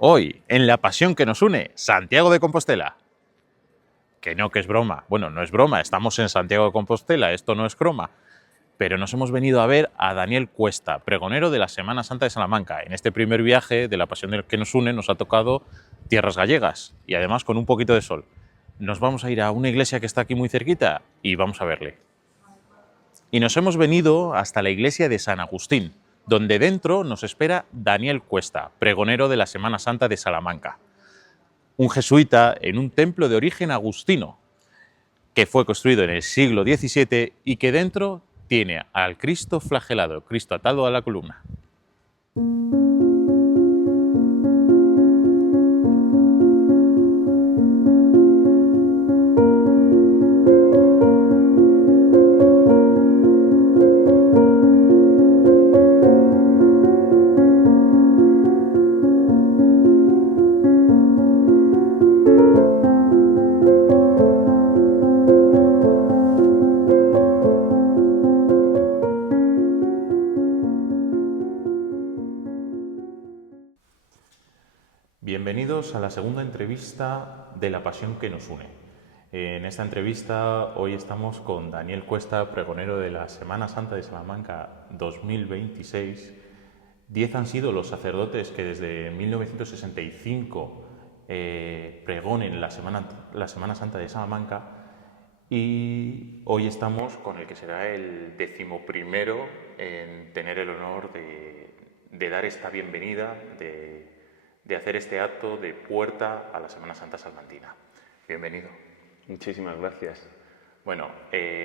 Hoy, en La Pasión que nos une, Santiago de Compostela. Que no, que es broma. Bueno, no es broma, estamos en Santiago de Compostela, esto no es croma. Pero nos hemos venido a ver a Daniel Cuesta, pregonero de la Semana Santa de Salamanca. En este primer viaje de La Pasión que nos une nos ha tocado tierras gallegas y además con un poquito de sol. Nos vamos a ir a una iglesia que está aquí muy cerquita y vamos a verle. Y nos hemos venido hasta la iglesia de San Agustín, donde dentro nos espera Daniel Cuesta, pregonero de la Semana Santa de Salamanca. Un jesuita en un templo de origen agustino, que fue construido en el siglo XVII y que dentro tiene al Cristo flagelado, Cristo atado a la columna. Bienvenidos a la segunda entrevista de La Pasión que nos une. En esta entrevista hoy estamos con Daniel Cuesta, pregonero de la Semana Santa de Salamanca 2026. 10 han sido los sacerdotes que desde 1965 pregonen la Semana Santa de Salamanca, y hoy estamos con el que será el 11º en tener el honor de dar esta bienvenida, de hacer este acto de puerta a la Semana Santa salmantina. Bienvenido. Muchísimas gracias. Bueno,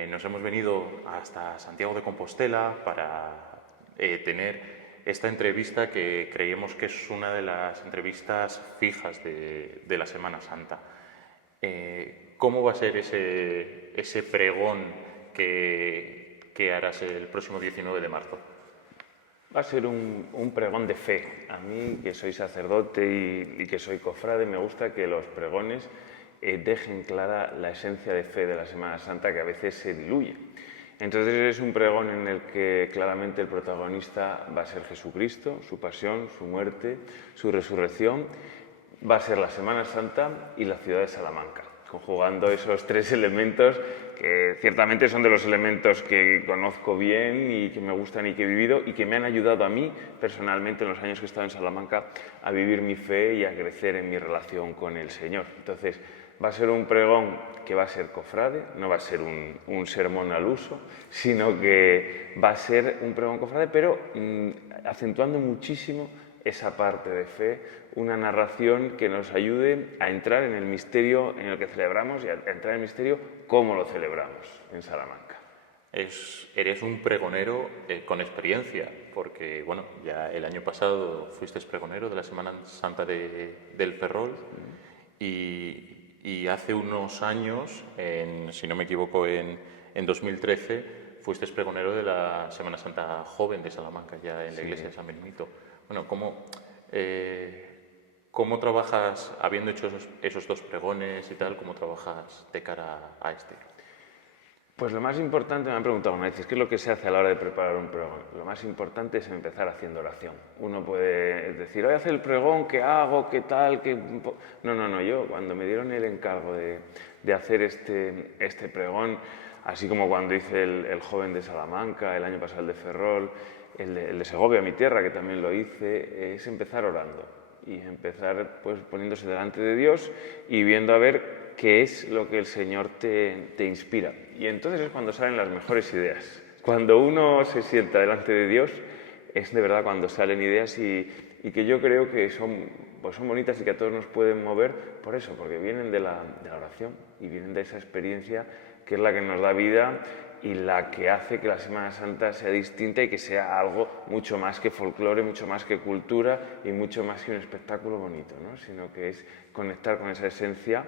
nos hemos venido hasta Santiago de Compostela para tener esta entrevista que creemos que es una de las entrevistas fijas de la Semana Santa. ¿Cómo va a ser ese pregón que harás el próximo 19 de marzo? Va a ser un pregón de fe. A mí, que soy sacerdote y que soy cofrade, me gusta que los pregones dejen clara la esencia de fe de la Semana Santa, que a veces se diluye. Entonces es un pregón en el que claramente el protagonista va a ser Jesucristo, su pasión, su muerte, su resurrección. Va a ser la Semana Santa y la ciudad de Salamanca, conjugando esos tres elementos que ciertamente son de los elementos que conozco bien y que me gustan y que he vivido y que me han ayudado a mí personalmente en los años que he estado en Salamanca a vivir mi fe y a crecer en mi relación con el Señor. Entonces va a ser un pregón que va a ser cofrade, no va a ser un sermón al uso, sino que va a ser un pregón cofrade, pero acentuando muchísimo esa parte de fe, una narración que nos ayude a entrar en el misterio en el que celebramos y a entrar en el misterio cómo lo celebramos en Salamanca. Eres un pregonero con experiencia, porque bueno, ya el año pasado fuiste pregonero de la Semana Santa del Ferrol y hace unos años, si no me equivoco, en 2013, fuiste pregonero de la Semana Santa Joven de Salamanca, ya en la iglesia de San Benito. Bueno, ¿cómo trabajas, habiendo hecho esos dos pregones y tal, cómo trabajas de cara a este? Pues lo más importante, me han preguntado una vez, ¿qué es lo que se hace a la hora de preparar un pregón? Lo más importante es empezar haciendo oración. Uno puede decir, voy a hacer el pregón, ¿qué hago? ¿Qué tal? No, yo cuando me dieron el encargo de hacer este pregón, así como cuando hice el joven de Salamanca, el año pasado el de Ferrol, el de Segovia, mi tierra, que también lo hice, es empezar orando y empezar pues poniéndose delante de Dios y viendo a ver qué es lo que el Señor te inspira. Y entonces es cuando salen las mejores ideas. Cuando uno se sienta delante de Dios, es de verdad cuando salen ideas y que yo creo que son bonitas y que a todos nos pueden mover por eso, porque vienen de la oración y vienen de esa experiencia que es la que nos da vida y la que hace que la Semana Santa sea distinta y que sea algo mucho más que folclore, mucho más que cultura y mucho más que un espectáculo bonito, ¿no? Sino que es conectar con esa esencia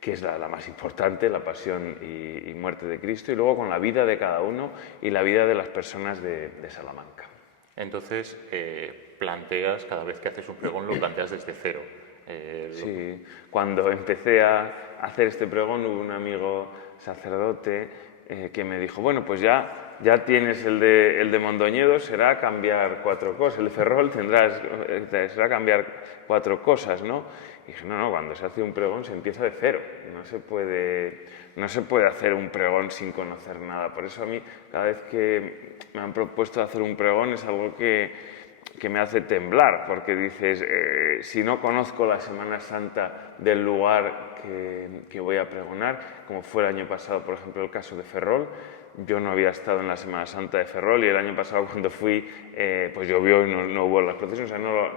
que es la más importante, la pasión y muerte de Cristo, y luego con la vida de cada uno y la vida de las personas de Salamanca. Entonces, planteas, cada vez que haces un pregón, lo planteas desde cero. Sí, cuando empecé a hacer este pregón hubo un amigo sacerdote que me dijo, bueno, pues ya tienes el de Mondoñedo, será cambiar 4 cosas, el de Ferrol será cambiar 4 cosas, ¿no? Y dije, no, cuando se hace un pregón se empieza de cero, no se puede hacer un pregón sin conocer nada. Por eso a mí, cada vez que me han propuesto hacer un pregón es algo que me hace temblar, porque dices, si no conozco la Semana Santa del lugar que voy a pregonar, como fue el año pasado, por ejemplo, el caso de Ferrol, yo no había estado en la Semana Santa de Ferrol y el año pasado cuando fui, pues llovió y no hubo las procesiones. O sea,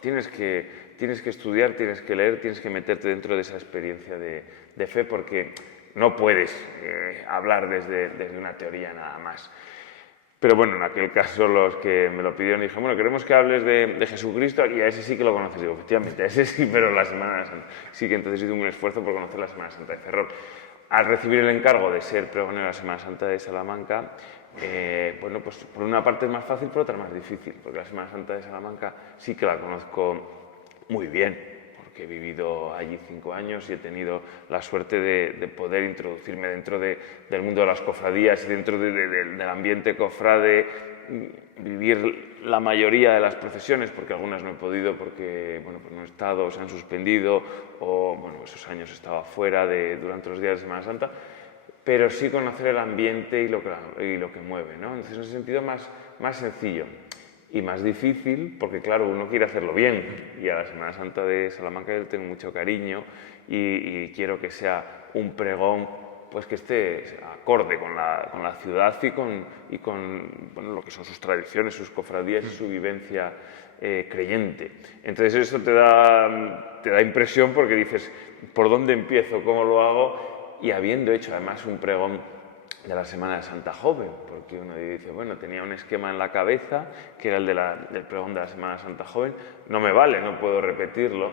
tienes que estudiar, tienes que leer, tienes que meterte dentro de esa experiencia de fe, porque no puedes hablar desde una teoría nada más. Pero bueno, en aquel caso los que me lo pidieron dijeron, bueno, queremos que hables de Jesucristo y a ese sí que lo conoces. Digo, efectivamente, a ese sí, pero la Semana Santa. Sí que entonces hice un esfuerzo por conocer la Semana Santa de Ferrol. Al recibir el encargo de ser pregonero de la Semana Santa de Salamanca, bueno, pues por una parte es más fácil, por otra más difícil, porque la Semana Santa de Salamanca sí que la conozco muy bien, porque he vivido allí 5 años y he tenido la suerte de poder introducirme dentro del mundo de las cofradías y dentro del ambiente cofrade, vivir la mayoría de las procesiones, porque algunas no he podido porque bueno, pues no he estado, se han suspendido, o bueno, esos años estaba fuera durante los días de Semana Santa, pero sí conocer el ambiente y lo que mueve, ¿no? Entonces, en ese sentido, más sencillo. Y más difícil, porque claro, uno quiere hacerlo bien, y a la Semana Santa de Salamanca yo tengo mucho cariño y quiero que sea un pregón pues que esté acorde con la ciudad y con bueno, lo que son sus tradiciones, sus cofradías y su vivencia creyente. Entonces eso te da impresión porque dices, ¿por dónde empiezo? ¿Cómo lo hago? Y habiendo hecho además un pregón de la Semana de Santa Joven, porque uno dice, bueno, tenía un esquema en la cabeza, que era el del pregón de la Semana de Santa Joven, no me vale, no puedo repetirlo.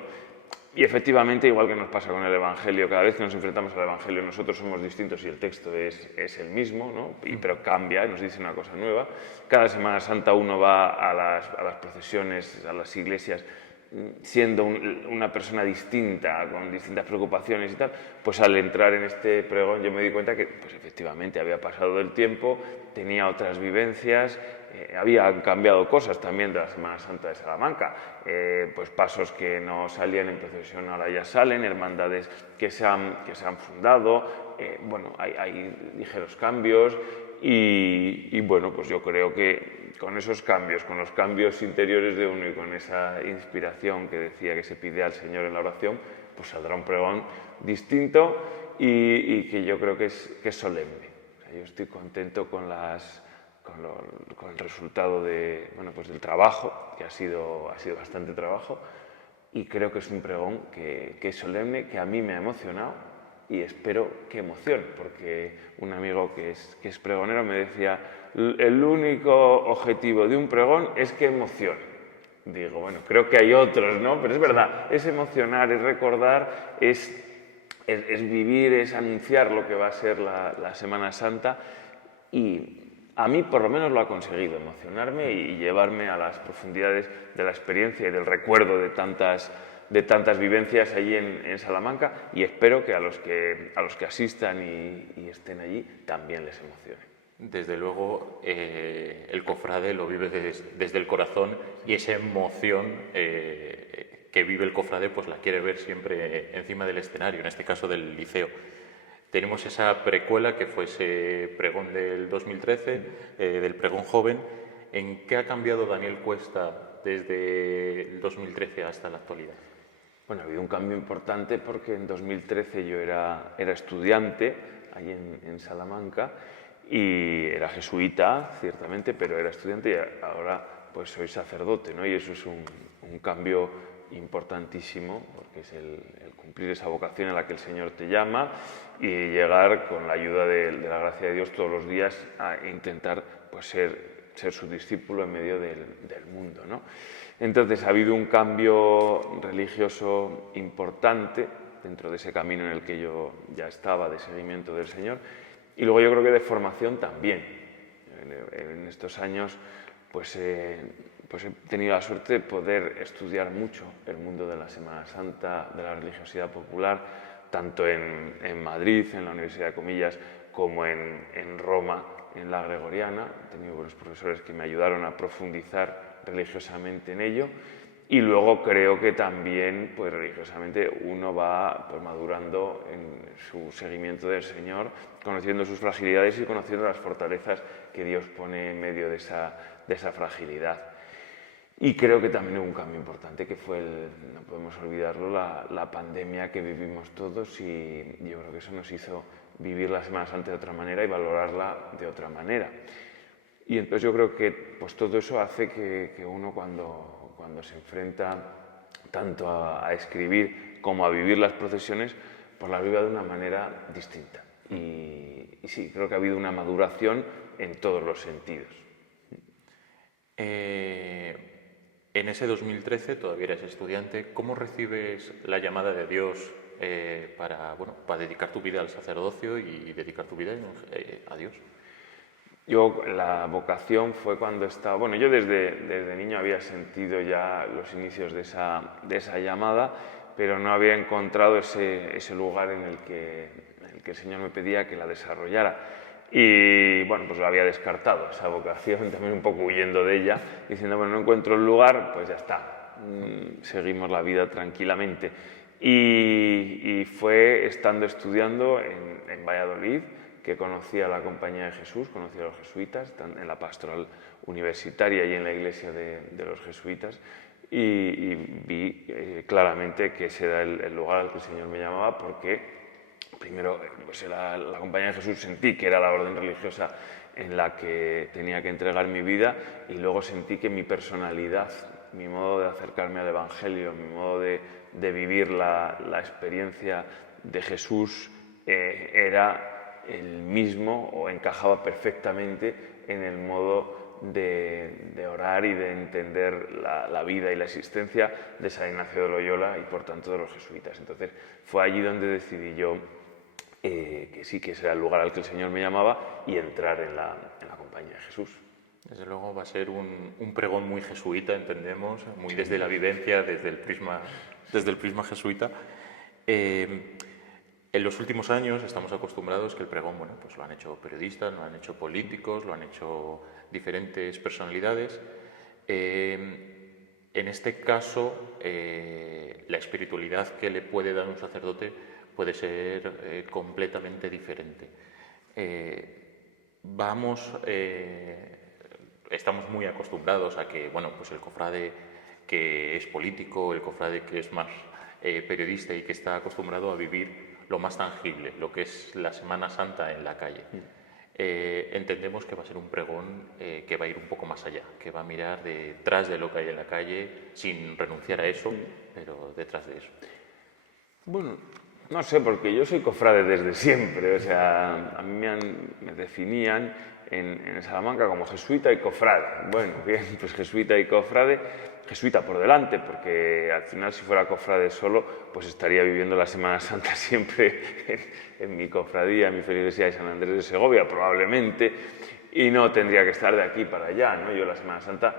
Y efectivamente, igual que nos pasa con el Evangelio, cada vez que nos enfrentamos al Evangelio nosotros somos distintos y el texto es el mismo, ¿no? Pero cambia, nos dice una cosa nueva. Cada Semana Santa uno va a las procesiones, a las iglesias, siendo una persona distinta, con distintas preocupaciones y tal, pues al entrar en este pregón yo me di cuenta que pues efectivamente había pasado el tiempo, tenía otras vivencias, había cambiado cosas también de la Semana Santa de Salamanca, pues pasos que no salían en procesión ahora ya salen, hermandades que se han fundado, bueno, hay ligeros cambios y bueno, pues yo creo que con esos cambios, con los cambios interiores de uno y con esa inspiración que decía que se pide al Señor en la oración, pues saldrá un pregón distinto y que yo creo que es solemne. O sea, yo estoy contento con el resultado pues del trabajo, que ha sido bastante trabajo, y creo que es un pregón que es solemne, que a mí me ha emocionado y espero que emocione, porque un amigo que es pregonero me decía, el único objetivo de un pregón es que emocione. Digo, bueno, creo que hay otros, ¿no? Pero es verdad, es emocionar, es recordar, es vivir, es anunciar lo que va a ser la Semana Santa y a mí por lo menos lo ha conseguido, emocionarme y llevarme a las profundidades de la experiencia y del recuerdo de tantas vivencias allí en Salamanca y espero que a los que asistan y estén allí también les emocione. Desde luego, el cofrade lo vive desde el corazón y esa emoción que vive el cofrade pues la quiere ver siempre encima del escenario, en este caso del Liceo. Tenemos esa precuela que fue ese pregón del 2013, del pregón joven. ¿En qué ha cambiado Daniel Cuesta desde el 2013 hasta la actualidad? Bueno, ha habido un cambio importante porque en 2013 yo era estudiante allí en Salamanca y era jesuita, ciertamente, pero era estudiante y ahora pues soy sacerdote, ¿no? Y eso es un cambio importantísimo porque es el cumplir esa vocación a la que el Señor te llama y llegar con la ayuda de la gracia de Dios todos los días a intentar pues ser su discípulo en medio del mundo, ¿no? Entonces ha habido un cambio religioso importante dentro de ese camino en el que yo ya estaba de seguimiento del Señor y luego yo creo que de formación también. En estos años pues pues he tenido la suerte de poder estudiar mucho el mundo de la Semana Santa, de la religiosidad popular, tanto en Madrid, en la Universidad de Comillas, como en Roma, en la Gregoriana. He tenido buenos profesores que me ayudaron a profundizar religiosamente en ello. Y luego creo que también, pues religiosamente, uno va pues, madurando en su seguimiento del Señor, conociendo sus fragilidades y conociendo las fortalezas que Dios pone en medio de esa fragilidad. Y creo que también hubo un cambio importante que fue, no podemos olvidarlo, la pandemia que vivimos todos, y yo creo que eso nos hizo vivir la Semana Santa de otra manera y valorarla de otra manera. Y entonces yo creo que pues, todo eso hace que uno cuando se enfrenta tanto a escribir como a vivir las procesiones, pues las viva de una manera distinta. Y sí, creo que ha habido una maduración en todos los sentidos. En ese 2013, todavía eres estudiante, ¿cómo recibes la llamada de Dios para dedicar tu vida al sacerdocio y dedicar tu vida a Dios? Yo, la vocación fue cuando estaba... Bueno, yo desde niño había sentido ya los inicios de esa llamada, pero no había encontrado ese lugar en el que el Señor me pedía que la desarrollara. Y bueno, pues lo había descartado, esa vocación, también un poco huyendo de ella, diciendo, bueno, no encuentro el lugar, pues ya está, seguimos la vida tranquilamente. Y fue estando estudiando en Valladolid que conocí a la Compañía de Jesús, conocí a los jesuitas, en la pastoral universitaria y en la iglesia de los jesuitas, y vi claramente que ese era el lugar al que el Señor me llamaba, porque primero pues era la Compañía de Jesús, sentí que era la orden religiosa en la que tenía que entregar mi vida, y luego sentí que mi personalidad, mi modo de acercarme al Evangelio, mi modo de vivir la experiencia de Jesús era el mismo o encajaba perfectamente en el modo de orar y de entender la vida y la existencia de San Ignacio de Loyola y por tanto de los jesuitas. Entonces fue allí donde decidí yo que sí, que ese era el lugar al que el Señor me llamaba, y entrar en la Compañía de Jesús. Desde luego va a ser un pregón muy jesuita, entendemos, muy desde la vivencia, desde el prisma jesuita. En los últimos años estamos acostumbrados que el pregón, pues lo han hecho periodistas, lo han hecho políticos, lo han hecho diferentes personalidades. En este caso, la espiritualidad que le puede dar un sacerdote puede ser completamente diferente. Estamos muy acostumbrados a que, pues el cofrade que es político, el cofrade que es más periodista y que está acostumbrado a vivir lo más tangible, lo que es la Semana Santa en la calle. Entendemos que va a ser un pregón que va a ir un poco más allá, que va a mirar detrás de lo que hay en la calle, sin renunciar a eso, pero detrás de eso. Bueno, no sé, porque yo soy cofrade desde siempre, o sea, a mí me definían en Salamanca como jesuita y cofrade. Bueno, bien, pues jesuita y cofrade, jesuita por delante, porque al final si fuera cofrade solo, pues estaría viviendo la Semana Santa siempre en mi cofradía, en mi feligresía de San Andrés de Segovia, probablemente, y no tendría que estar de aquí para allá, ¿no? Yo la Semana Santa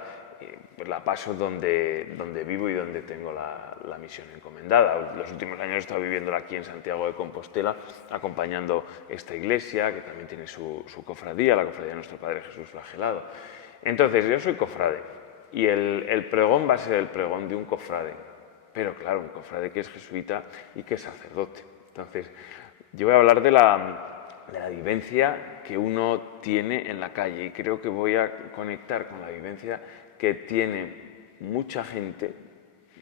pues la paso donde vivo y donde tengo la misión encomendada. Los últimos años he estado viviéndola aquí en Santiago de Compostela, acompañando esta iglesia, que también tiene su cofradía, la cofradía de nuestro Padre Jesús Flagelado. Entonces, yo soy cofrade, y el pregón va a ser el pregón de un cofrade, pero claro, un cofrade que es jesuita y que es sacerdote. Entonces, yo voy a hablar de la vivencia que uno tiene en la calle, y creo que voy a conectar con la vivencia que tiene mucha gente,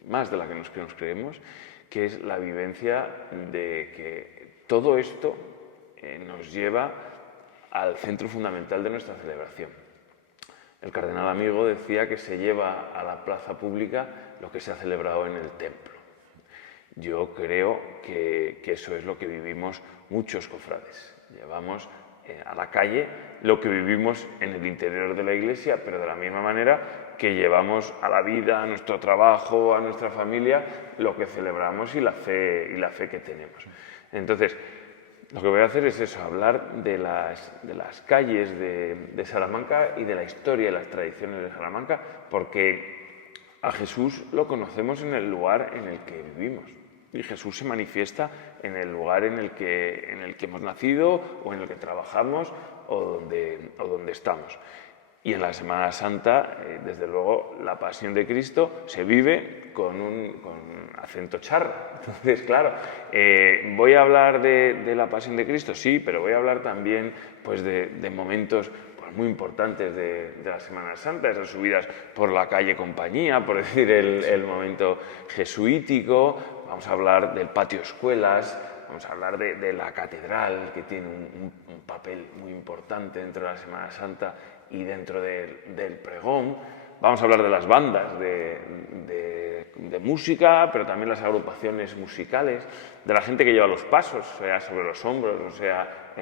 más de la que nos creemos, que es la vivencia de que todo esto nos lleva al centro fundamental de nuestra celebración. El cardenal Amigo decía que se lleva a la plaza pública lo que se ha celebrado en el templo. Yo creo que eso es lo que vivimos muchos cofrades. Llevamos a la calle lo que vivimos en el interior de la iglesia, pero de la misma manera que llevamos a la vida, a nuestro trabajo, a nuestra familia, lo que celebramos y la fe que tenemos. Entonces, Lo que voy a hacer es eso, hablar de las calles de Salamanca y de la historia y las tradiciones de Salamanca, porque a Jesús lo conocemos en el lugar en el que vivimos. Y Jesús se manifiesta en el lugar en el que hemos nacido o en el que trabajamos o donde estamos. Y en la Semana Santa, desde luego, la Pasión de Cristo se vive con acento charro. Entonces, claro, voy a hablar de la Pasión de Cristo, sí, pero voy a hablar también pues, de momentos pues, muy importantes de la Semana Santa, esas subidas por la calle Compañía, por decir el momento jesuítico. Vamos a hablar del patio escuelas, vamos a hablar de la catedral, que tiene un papel muy importante dentro de la Semana Santa y dentro del pregón. Vamos a hablar de las bandas de música, pero también las agrupaciones musicales, de la gente que lleva los pasos, sea sobre los hombros, o sea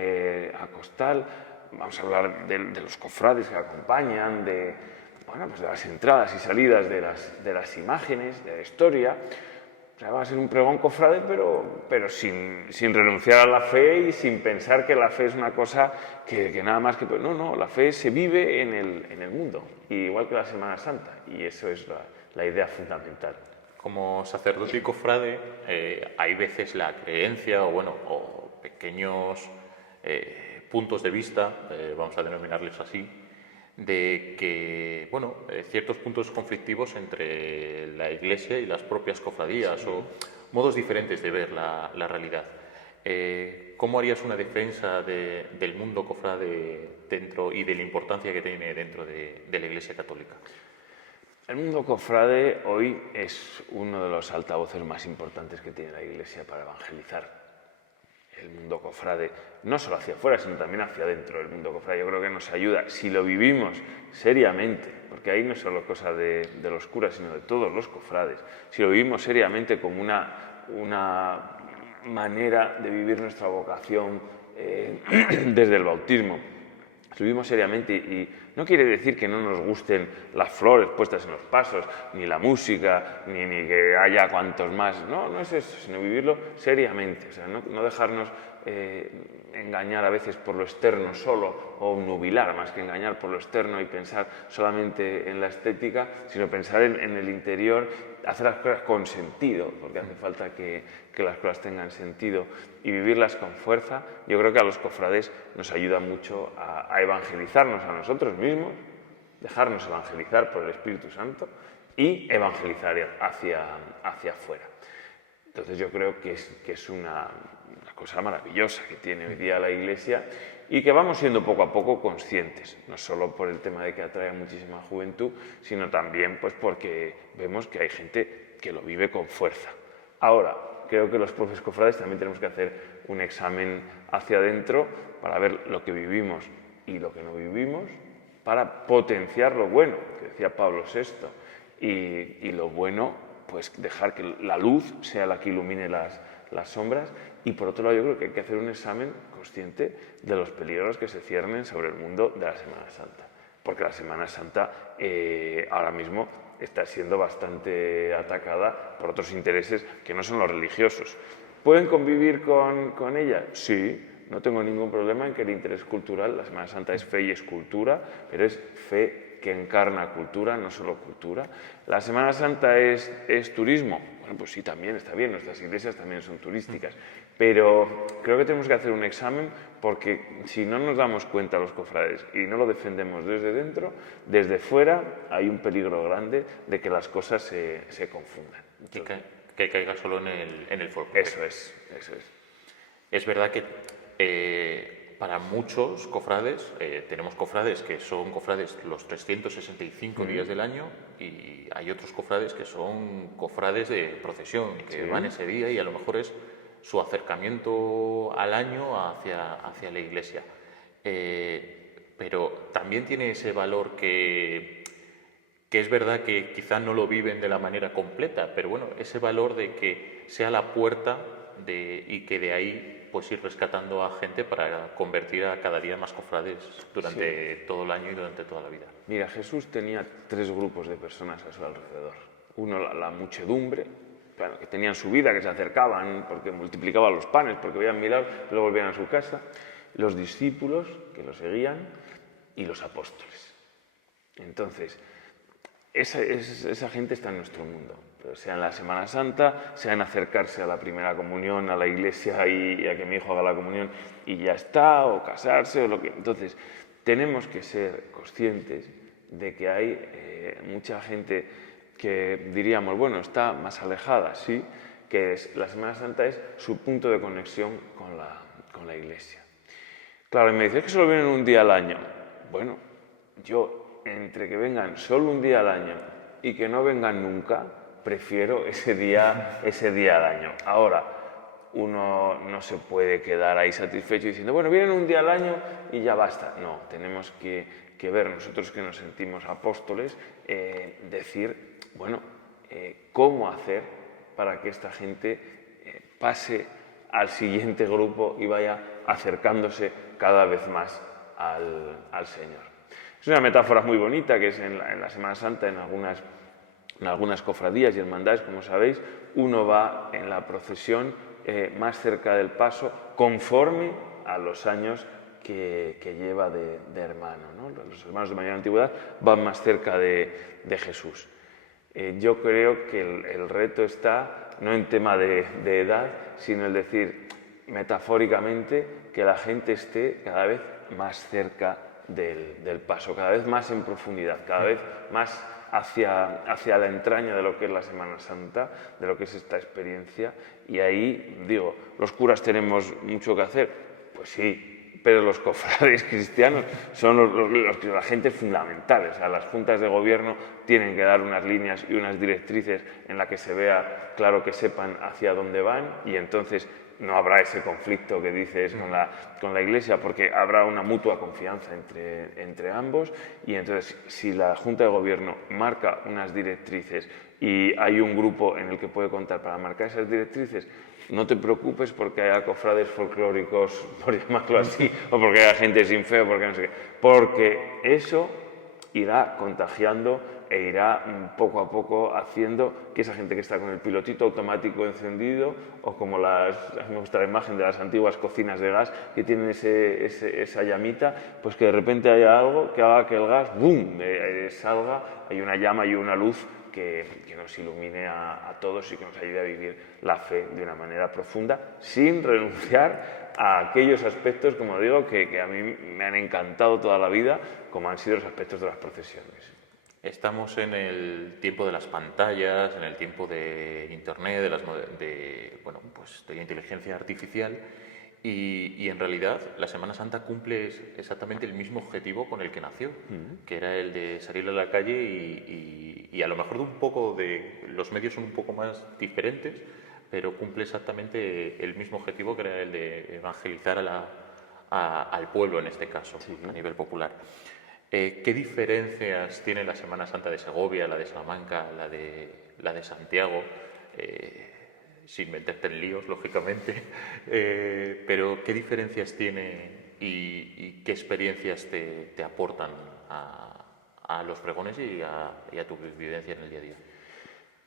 a costal. Vamos a hablar de los cofrades que acompañan, pues de las entradas y salidas de las imágenes, de la historia. O sea, va a ser un pregón cofrade, pero sin renunciar a la fe y sin pensar que la fe es una cosa que nada más que... No, la fe se vive en el mundo, igual que la Semana Santa, y eso es la idea fundamental. Como sacerdote y cofrade, hay veces la creencia o pequeños puntos de vista, vamos a denominarles así, de que, ciertos puntos conflictivos entre la Iglesia y las propias cofradías, sí, o modos diferentes de ver la realidad. ¿Cómo harías una defensa del mundo cofrade dentro y de la importancia que tiene dentro de la Iglesia católica? El mundo cofrade hoy es uno de los altavoces más importantes que tiene la Iglesia para evangelizar. El mundo cofrade, no solo hacia afuera, sino también hacia adentro. El mundo cofrade yo creo que nos ayuda, si lo vivimos seriamente, porque ahí no es solo cosa de los curas, sino de todos los cofrades, si lo vivimos seriamente como una manera de vivir nuestra vocación desde el bautismo, si lo vivimos seriamente, y no quiere decir que no nos gusten las flores puestas en los pasos, ni la música, ni que haya cuantos más, no es eso, sino vivirlo seriamente, o sea, no dejarnos engañar a veces por lo externo solo, o nubilar más que engañar por lo externo y pensar solamente en la estética, sino pensar en el interior, hacer las cosas con sentido, porque hace falta que las cosas tengan sentido, y vivirlas con fuerza. Yo creo que a los cofrades nos ayuda mucho a evangelizarnos a nosotros mismos, dejarnos evangelizar por el Espíritu Santo y evangelizar hacia afuera. Entonces yo creo que es una cosa maravillosa que tiene hoy día la Iglesia y que vamos siendo poco a poco conscientes, no solo por el tema de que atrae a muchísima juventud, sino también pues porque vemos que hay gente que lo vive con fuerza. Ahora, creo que los propios cofrades también tenemos que hacer un examen hacia adentro para ver lo que vivimos y lo que no vivimos, para potenciar lo bueno, que decía Pablo VI, y lo bueno, pues dejar que la luz sea la que ilumine las sombras. Y por otro lado, yo creo que hay que hacer un examen consciente de los peligros que se ciernen sobre el mundo de la Semana Santa, porque la Semana Santa ahora mismo está siendo bastante atacada por otros intereses que no son los religiosos. ¿Pueden convivir con ella? Sí, no tengo ningún problema en que el interés cultural, la Semana Santa es fe y es cultura, pero es fe que encarna cultura, no solo cultura. ¿La Semana Santa es turismo? Bueno, pues sí, también está bien, nuestras iglesias también son turísticas, pero creo que tenemos que hacer un examen, porque si no nos damos cuenta los cofrades y no lo defendemos desde dentro, desde fuera hay un peligro grande de que las cosas se confundan. Entonces, que caiga solo en el folclore. Eso es. Es verdad que para muchos cofrades, tenemos cofrades que son cofrades los 365 días del año, y hay otros cofrades que son cofrades de procesión, que van ese día y a lo mejor es su acercamiento al año hacia la iglesia. Pero también tiene ese valor que es verdad que quizá no lo viven de la manera completa, pero bueno, ese valor de que sea la puerta y que de ahí pues ir rescatando a gente para convertir a cada día más cofrades durante todo el año y durante toda la vida. Mira, Jesús tenía 3 grupos de personas a su alrededor. Uno, la muchedumbre, bueno, que tenían su vida, que se acercaban porque multiplicaban los panes, porque veían milagros, luego volvían a su casa, los discípulos que lo seguían y los apóstoles. Entonces, esa gente está en nuestro mundo, sea en la Semana Santa, sea en acercarse a la primera comunión, a la iglesia y a que mi hijo haga la comunión y ya está, o casarse, o lo que... Entonces, tenemos que ser conscientes de que hay mucha gente que diríamos, bueno, está más alejada, sí, que la Semana Santa es su punto de conexión con la iglesia. Claro, y me dice, es que solo vienen un día al año. Bueno, yo, entre que vengan solo un día al año y que no vengan nunca, prefiero ese día al año. Ahora, uno no se puede quedar ahí satisfecho diciendo, bueno, vienen un día al año y ya basta. No, tenemos que ver, nosotros que nos sentimos apóstoles, decir, bueno, cómo hacer para que esta gente pase al siguiente grupo y vaya acercándose cada vez más al Señor. Es una metáfora muy bonita que es en la Semana Santa, en algunas cofradías y hermandades, como sabéis, uno va en la procesión más cerca del paso conforme a los años que lleva de hermano, ¿no? Los hermanos de mayor antigüedad van más cerca de Jesús. Yo creo que el reto está no en tema de edad, sino el decir metafóricamente que la gente esté cada vez más cerca del paso, cada vez más en profundidad, cada vez más hacia la entraña de lo que es la Semana Santa, de lo que es esta experiencia. Y ahí, digo, ¿los curas tenemos mucho que hacer? Pues sí, pero los cofrades cristianos son la gente fundamental. O sea, las juntas de gobierno tienen que dar unas líneas y unas directrices en las que se vea claro, que sepan hacia dónde van, y entonces no habrá ese conflicto que dices con la Iglesia, porque habrá una mutua confianza entre ambos. Y entonces, si la Junta de Gobierno marca unas directrices y hay un grupo en el que puede contar para marcar esas directrices, no te preocupes porque haya cofrades folclóricos, por llamarlo así, o porque haya gente sin fe, o porque no sé qué, porque eso irá contagiando e irá poco a poco haciendo que esa gente que está con el pilotito automático encendido, o como me gusta la imagen de las antiguas cocinas de gas que tienen esa llamita, pues que de repente haya algo que haga que el gas ¡boom!, salga, hay una llama y una luz que nos ilumine a todos y que nos ayude a vivir la fe de una manera profunda, sin renunciar a aquellos aspectos, como digo, que a mí me han encantado toda la vida, como han sido los aspectos de las procesiones. Estamos en el tiempo de las pantallas, en el tiempo de Internet, de la inteligencia artificial, y en realidad la Semana Santa cumple exactamente el mismo objetivo con el que nació, que era el de salir a la calle y a lo mejor los medios son un poco más diferentes, pero cumple exactamente el mismo objetivo, que era el de evangelizar al pueblo en este caso, a nivel popular. ¿Qué diferencias tiene la Semana Santa de Segovia, la de Salamanca, la de Santiago? Sin meterte en líos, lógicamente, pero ¿qué diferencias tiene y qué experiencias te aportan a los pregones y a tu vivencia en el día a día?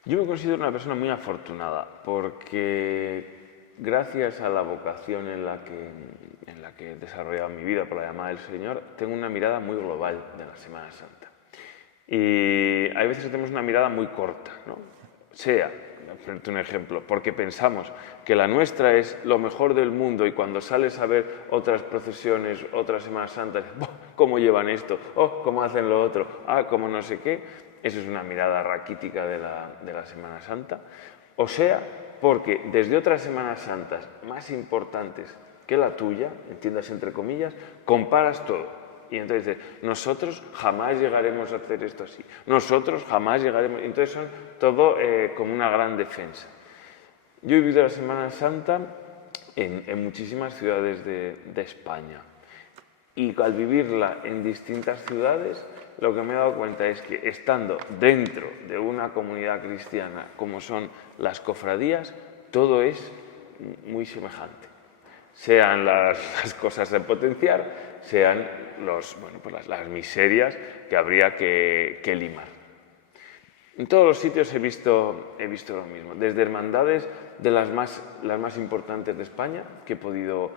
Yo me considero una persona muy afortunada porque gracias a la vocación en la que he desarrollado mi vida por la llamada del Señor, tengo una mirada muy global de la Semana Santa. Y hay veces que tenemos una mirada muy corta, ¿no? Voy a ponerte un ejemplo, porque pensamos que la nuestra es lo mejor del mundo, y cuando sales a ver otras procesiones, otras Semanas Santas, ¿cómo llevan esto? Oh, ¿cómo hacen lo otro? Ah, ¿cómo no sé qué? Eso es una mirada raquítica de la Semana Santa. O sea, porque desde otras Semanas Santas más importantes que la tuya, entiendas entre comillas, comparas todo. Y entonces dices, nosotros jamás llegaremos a hacer esto así, nosotros jamás llegaremos... Entonces son todo como una gran defensa. Yo he vivido la Semana Santa en muchísimas ciudades de España, y al vivirla en distintas ciudades, lo que me he dado cuenta es que estando dentro de una comunidad cristiana como son las cofradías, todo es muy semejante. Sean las cosas de potenciar, sean las miserias que habría que limar. En todos los sitios he visto lo mismo, desde hermandades de las más importantes de España, que he podido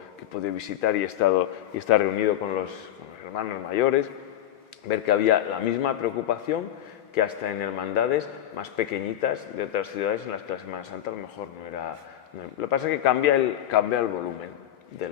visitar y he estado reunido con los hermanos mayores, ver que había la misma preocupación que hasta en hermandades más pequeñitas de otras ciudades en las que la Semana Santa a lo mejor no era... Lo que pasa es que cambia el volumen de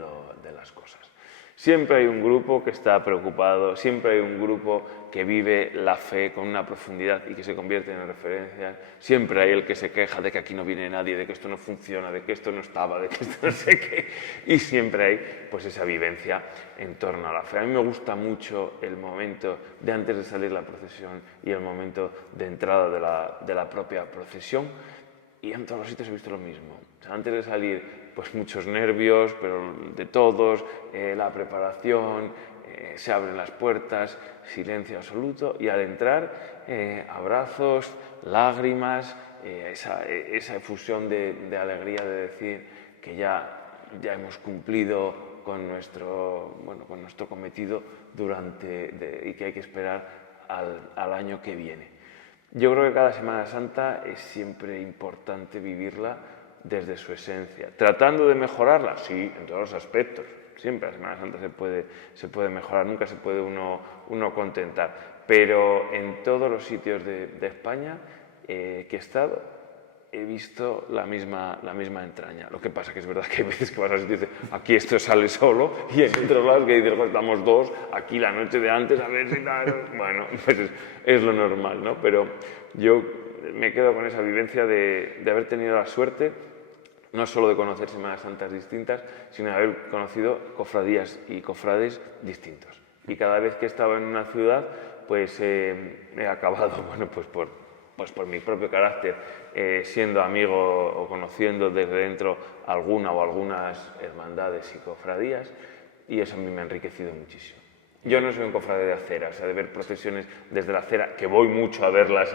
las cosas. Siempre hay un grupo que está preocupado, siempre hay un grupo que vive la fe con una profundidad y que se convierte en referencias. Siempre hay el que se queja de que aquí no viene nadie, de que esto no funciona, de que esto no estaba, de que esto no sé qué. Y siempre hay pues esa vivencia en torno a la fe. A mí me gusta mucho el momento de antes de salir la procesión y el momento de entrada de la propia procesión. Y en todos los sitios he visto lo mismo. O sea, antes de salir, pues muchos nervios, pero de todos, la preparación, se abren las puertas, silencio absoluto, y al entrar, abrazos, lágrimas, esa efusión de alegría de decir que ya hemos cumplido con nuestro cometido y que hay que esperar al año que viene. Yo creo que cada Semana Santa es siempre importante vivirla desde su esencia. ¿Tratando de mejorarla? Sí, en todos los aspectos. Siempre la Semana Santa se puede mejorar, nunca se puede uno contentar. Pero en todos los sitios de España que he estado, he visto la misma entraña. Lo que pasa que es verdad que hay veces que vas a decir, aquí esto sale solo, y en otros lados que dices, pues estamos dos, aquí la noche de antes, a ver si tal... Bueno, pues es lo normal, ¿no? Pero yo me quedo con esa vivencia de haber tenido la suerte, no solo de conocer Semanas Santas distintas, sino de haber conocido cofradías y cofrades distintos. Y cada vez que he estado en una ciudad, pues he acabado, bueno, pues por mi propio carácter, siendo amigo o conociendo desde dentro alguna o algunas hermandades y cofradías, y eso a mí me ha enriquecido muchísimo. Yo no soy un cofrade de acera, o sea, de ver procesiones desde la acera, que voy mucho a verlas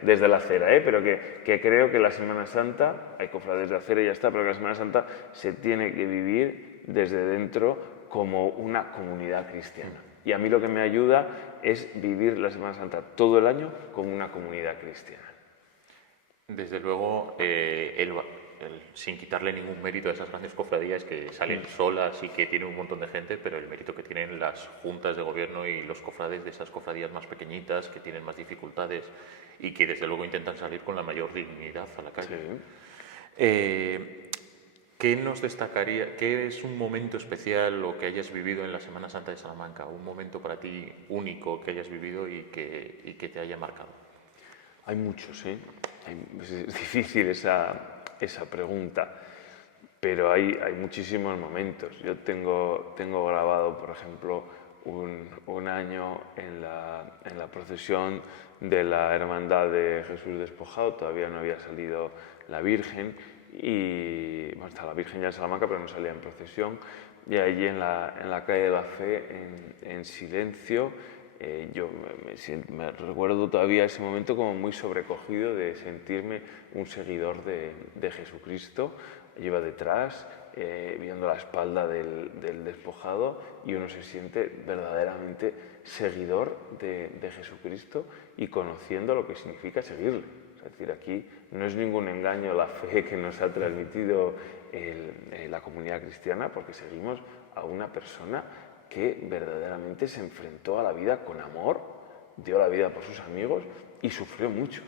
desde la acera, pero que creo que la Semana Santa, hay cofrades de acera y ya está, pero que la Semana Santa se tiene que vivir desde dentro como una comunidad cristiana. Y a mí lo que me ayuda es vivir la Semana Santa todo el año como una comunidad cristiana. Desde luego, sin quitarle ningún mérito a esas grandes cofradías que salen solas y que tienen un montón de gente, pero el mérito que tienen las juntas de gobierno y los cofrades de esas cofradías más pequeñitas, que tienen más dificultades y que desde luego intentan salir con la mayor dignidad a la calle. Sí. ¿Qué nos destacaría? ¿Qué es un momento especial o que hayas vivido en la Semana Santa de Salamanca? Un momento para ti único que hayas vivido y que te haya marcado. Hay muchos, ¿eh? Es difícil esa pregunta, pero hay muchísimos momentos. Yo tengo grabado, por ejemplo, un año en la procesión de la Hermandad de Jesús Despojado. Todavía no había salido la Virgen, y bueno, está la Virgen ya en Salamanca, pero no salía en procesión. Y allí en la calle de la Fe, en silencio, yo me recuerdo todavía ese momento como muy sobrecogido de sentirme un seguidor de Jesucristo. Yo iba detrás, viendo la espalda del despojado, y uno se siente verdaderamente seguidor de Jesucristo y conociendo lo que significa seguirle. Es decir, aquí no es ningún engaño la fe que nos ha transmitido la comunidad cristiana, porque seguimos a una persona que verdaderamente se enfrentó a la vida con amor, dio la vida por sus amigos y sufrió mucho.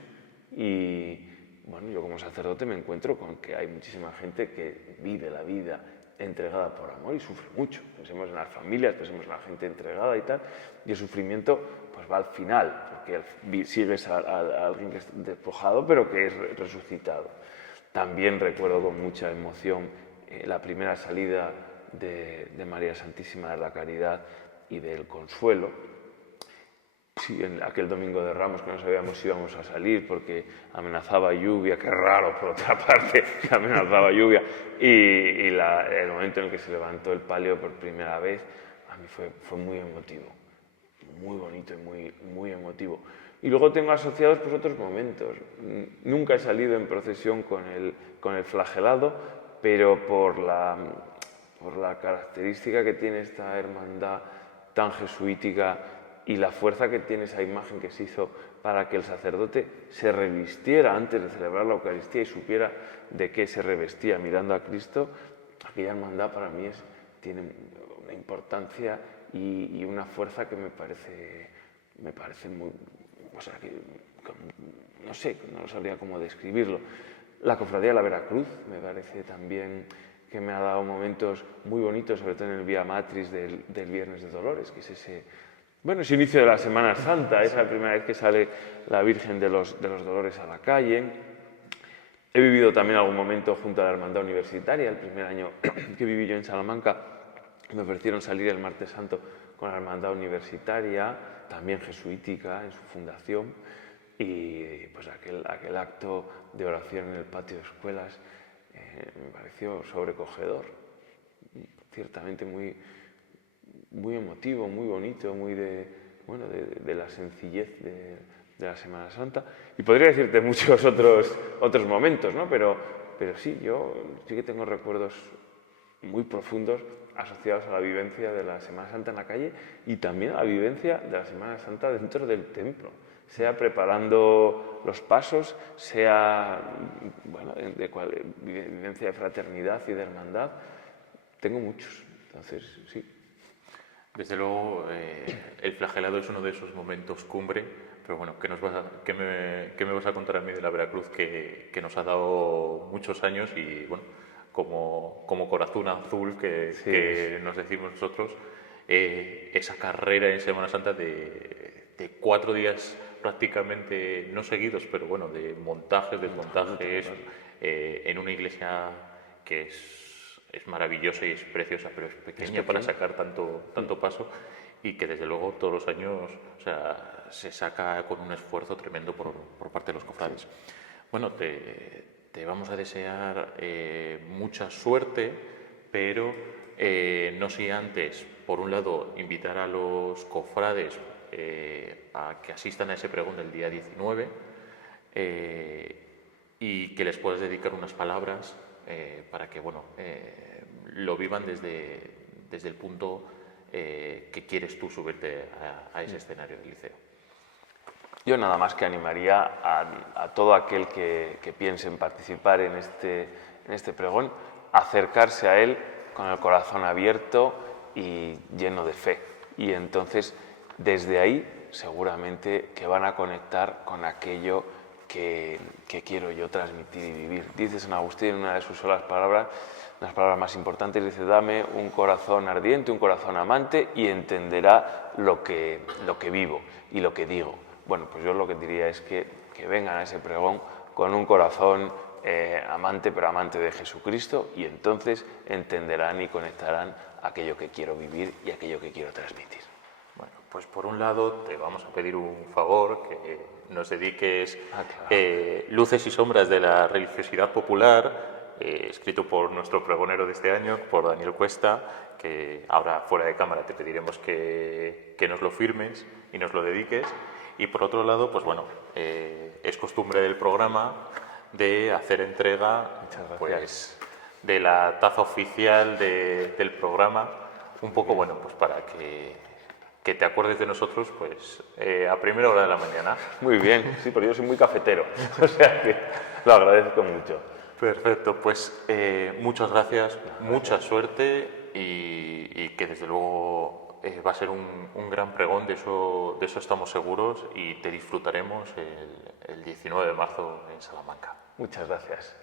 Y bueno, yo como sacerdote me encuentro con que hay muchísima gente que vive la vida entregada por amor y sufre mucho. Pensemos en las familias, pensemos en la gente entregada y tal, y el sufrimiento pues va al final, porque sigues a alguien que es despojado pero que es resucitado. También recuerdo con mucha emoción la primera salida de María Santísima de la Caridad y del Consuelo. Sí, en aquel domingo de Ramos que no sabíamos si íbamos a salir porque amenazaba lluvia, qué raro por otra parte, que amenazaba lluvia, y el momento en el que se levantó el palio por primera vez, a mí fue muy emotivo, muy bonito y muy emotivo. Y luego tengo asociados pues otros momentos. Nunca he salido en procesión con el flagelado, pero por la característica que tiene esta hermandad tan jesuítica y la fuerza que tiene esa imagen que se hizo para que el sacerdote se revistiera antes de celebrar la Eucaristía y supiera de qué se revestía mirando a Cristo, aquella hermandad para mí tiene una importancia y una fuerza que me parece muy... O sea, no sé, no sabría cómo describirlo. La Cofradía de la Veracruz me parece también que me ha dado momentos muy bonitos, sobre todo en el Vía Matriz del Viernes de Dolores, que es ese inicio de la Semana Santa, es la primera vez que sale la Virgen de los Dolores a la calle. He vivido también algún momento junto a la Hermandad Universitaria, el primer año que viví yo en Salamanca, me ofrecieron salir el Martes Santo con la Hermandad Universitaria, también jesuítica en su fundación, y pues aquel acto de oración en el patio de escuelas me pareció sobrecogedor, ciertamente muy emotivo, muy bonito, muy de la sencillez de la Semana Santa. Y podría decirte muchos otros momentos, ¿no? Pero sí, yo sí que tengo recuerdos muy profundos asociados a la vivencia de la Semana Santa en la calle y también a la vivencia de la Semana Santa dentro del templo, sea preparando los pasos, sea vivencia de fraternidad y de hermandad. Tengo muchos, entonces sí. Desde luego, el flagelado es uno de esos momentos cumbre, pero bueno, ¿qué me vas a contar a mí de la Veracruz que nos ha dado muchos años y bueno, como corazón azul que nos decimos nosotros, esa carrera en Semana Santa de 4 días prácticamente no seguidos, pero bueno, de montajes, desmontajes, en una iglesia que es maravillosa y es preciosa, pero es pequeña para sacar tanto paso y que desde luego todos los años, o sea, se saca con un esfuerzo tremendo por parte de los cofrades. Sí. Bueno, te vamos a desear mucha suerte, pero no si antes, por un lado, invitar a los cofrades a que asistan a ese pregón del día 19 y que les puedas dedicar unas palabras para que bueno, lo vivan desde el punto que quieres tú subirte a ese escenario del liceo. Yo nada más que animaría a todo aquel que piense en participar en este pregón, acercarse a él con el corazón abierto y lleno de fe. Y entonces, desde ahí, seguramente que van a conectar con aquello que quiero yo transmitir y vivir. Dice San Agustín en una de sus solas palabras, las palabras más importantes, dice: dame un corazón ardiente, un corazón amante y entenderá lo que vivo y lo que digo. Bueno, pues yo lo que diría es que vengan a ese pregón con un corazón amante, pero amante de Jesucristo, y entonces entenderán y conectarán aquello que quiero vivir y aquello que quiero transmitir. Bueno, pues por un lado te vamos a pedir un favor, que nos dediques Luces y sombras de la religiosidad popular, escrito por nuestro pregonero de este año, por Daniel Cuesta, que ahora fuera de cámara te pediremos que nos lo firmes y nos lo dediques. Y por otro lado, pues bueno, es costumbre del programa de hacer entrega pues, de la taza oficial del programa, un poco bueno, pues para que te acuerdes de nosotros pues a primera hora de la mañana. Muy bien, sí, porque yo soy muy cafetero, o sea que lo agradezco mucho. Perfecto, pues muchas gracias, mucha suerte y que desde luego va a ser un gran pregón, de eso estamos seguros, y te disfrutaremos el 19 de marzo en Salamanca. Muchas gracias.